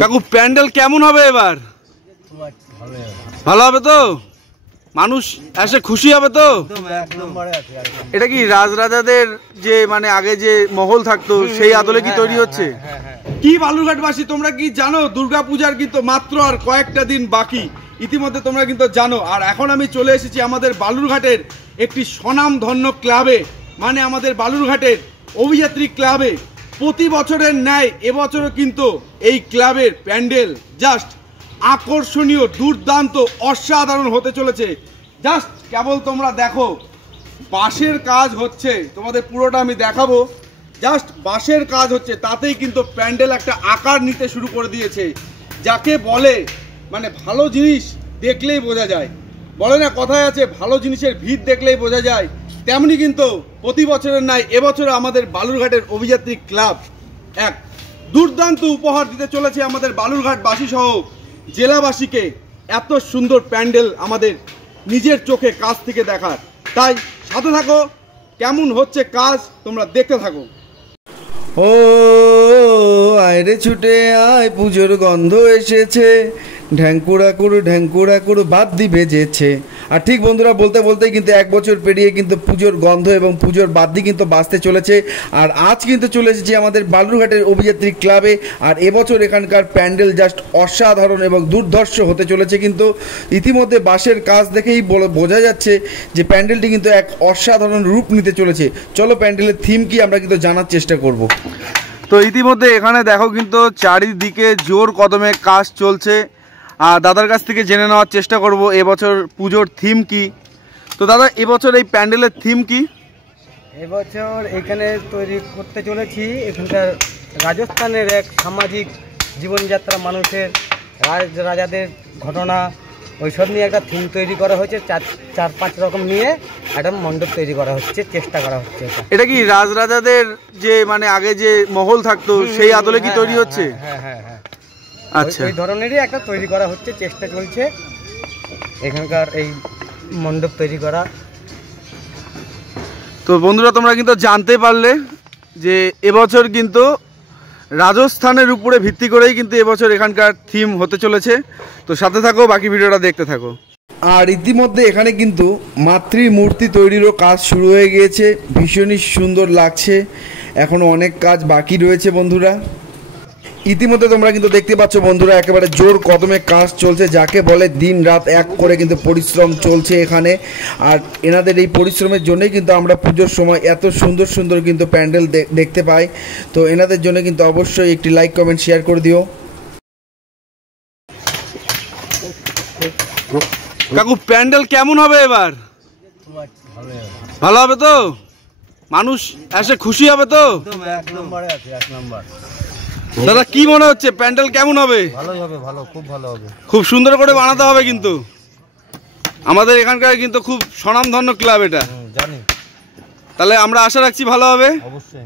কাকু প্যান্ডেল কেমন হবে এবার? ভালো হবে তো? মানুষ এসে খুশি হবে তো? এটা কি রাজরাজাদের যে মানে আগে যে মহল থাকতো সেই আদলে কি তৈরি হচ্ছে? কি বালুরঘাটবাসী তোমরা কি জানো দুর্গাপূজার কিন্তু মাত্র আর কয়েকটা দিন বাকি? ইতিমধ্যে তোমরা কিন্তু জানো। আর এখন আমি চলে এসেছি আমাদের বালুরঘাটের একটি স্বনামধন্য ক্লাবে, মানে আমাদের বালুরঘাটের অভিযাত্রী ক্লাবে। প্রতি বছরের ন্যায় এবছরও কিন্তু এই ক্লাবের প্যান্ডেল জাস্ট আকর্ষণীয়, দুর্দান্ত, অসাধারণ হতে চলেছে। জাস্ট কেবল তোমরা দেখো, বাঁশের কাজ হচ্ছে, তোমাদের পুরোটা আমি দেখাবো। জাস্ট বাঁশের কাজ হচ্ছে, তাতেই কিন্তু প্যান্ডেল একটা আকার নিতে শুরু করে দিয়েছে, যাকে বলে মানে ভালো জিনিস দেখলেই বোঝা যায়। বলে না কথায় আছে, ভালো জিনিসের ভিত দেখলেই বোঝা যায়। তেমনি কিন্তু প্রতি বছরের ন্যায় এবছরে আমাদের বালুরঘাটের অভিযাত্রী ক্লাব এক দুর্দান্ত উপহার দিতে চলেছে আমাদের বালুরঘাটবাসী সহ জেলাবাসীকে। এত সুন্দর প্যান্ডেল আমাদের নিজের চোখে কাছ থেকে দেখার। তাই সাথে থাকো, কেমন হচ্ছে কাজ তোমরা দেখতে থাকো। ও আয় রে ছুটে আয়, পুজোর গন্ধ এসেছে, ঢ্যাঙ্কুড়া কুড়ু বাদ দি বেজেছে। আর ঠিক বন্ধুরা, বলতে বলতেই কিন্তু এক বছর পেরিয়ে কিন্তু পুজোর গন্ধ এবং পুজোর বাদ্যি কিন্তু বাজতে চলেছে। আর আজ কিন্তু চলে এসেছি আমাদের বালুরঘাটের অভিযাত্রী ক্লাবে। আর এবছর এখানকার প্যান্ডেল জাস্ট অসাধারণ এবং দুর্ধর্ষ হতে চলেছে। কিন্তু ইতিমধ্যে বাঁশের কাজ দেখেই বোঝা যাচ্ছে যে প্যান্ডেলটি কিন্তু এক অসাধারণ রূপ নিতে চলেছে। চলো প্যান্ডেলের থিম কি আমরা কিন্তু জানার চেষ্টা করব। তো ইতিমধ্যে এখানে দেখো কিন্তু চারিদিকে জোর কদমে কাজ চলছে। আর দাদার কাছ থেকে জেনে নেওয়ার চেষ্টা করব এবছর পুজোর থিম কি। তো দাদা, এবছর এই প্যান্ডেলের থিম কি? এবছর এখানে তৈরি করতে চলেছি এখানকার রাজস্থানের এক সামাজিক জীবনযাত্রা, মানুষের রাজাদের ঘটনা, ওইসব নিয়ে একটা থিম তৈরি করা হয়েছে। চার পাঁচ রকম নিয়ে একটা মণ্ডপ তৈরি করা হচ্ছে, চেষ্টা করা হচ্ছে। এটা কি রাজরাজাদের যে মানে আগে যে মহল থাকতো সেই আদলে কি তৈরি হচ্ছে? হ্যাঁ হ্যাঁ হ্যাঁ, আচ্ছা, ওই ধরনেরই একটা তৈরি করা হচ্ছে, চেষ্টা চলছে এখানকার এই মণ্ডপ তৈরি করা। তো বন্ধুরা, তোমরা কিন্তু জানতে পারলে যে এবছর কিন্তু রাজস্থানের উপরে ভিত্তি করেই কিন্তু এবছর এখানকার থিম হতে চলেছে। তো সাথে থাকো, বাকি ভিডিওটা দেখতে থাকো। আর ইতিমধ্যে এখানে কিন্তু মাতৃমূর্তি তৈরিরও কাজ শুরু হয়ে গিয়েছে। ভীষণই সুন্দর লাগছে, এখনও অনেক কাজ বাকি রয়েছে বন্ধুরা। ইতিমধ্যে তোমরা কিন্তু দেখতে পাচ্ছ বন্ধুরা, একেবারে জোর কদমে কাজ চলছে, যাকে বলে দিন রাত এক করে কিন্তু পরিশ্রম চলছে এখানে। আর এনাদের এই পরিশ্রমের জন্যই কিন্তু আমরা পুজোর সময় এত সুন্দর সুন্দর কিন্তু প্যান্ডেল দেখতে পাই। তো এনাদের জন্য কিন্তু অবশ্যই একটি লাইক কমেন্ট শেয়ার করে দিও। কাকু প্যান্ডেল কেমন হবে এবার? ভালো হবে তো? মানুষ এসে খুশি হবে তো? দাদা, কি মনে হচ্ছে প্যান্ডেল কেমন হবে? ভালোই হবে, ভালো, খুব ভালো হবে। খুব সুন্দর করে বানাতে হবে কিন্তু। আমাদের এখানকার কিন্তু খুব স্বনামধন্য ক্লাব এটা, জানি। তাহলে আমরা আশা রাখছি ভালো হবে। অবশ্যই।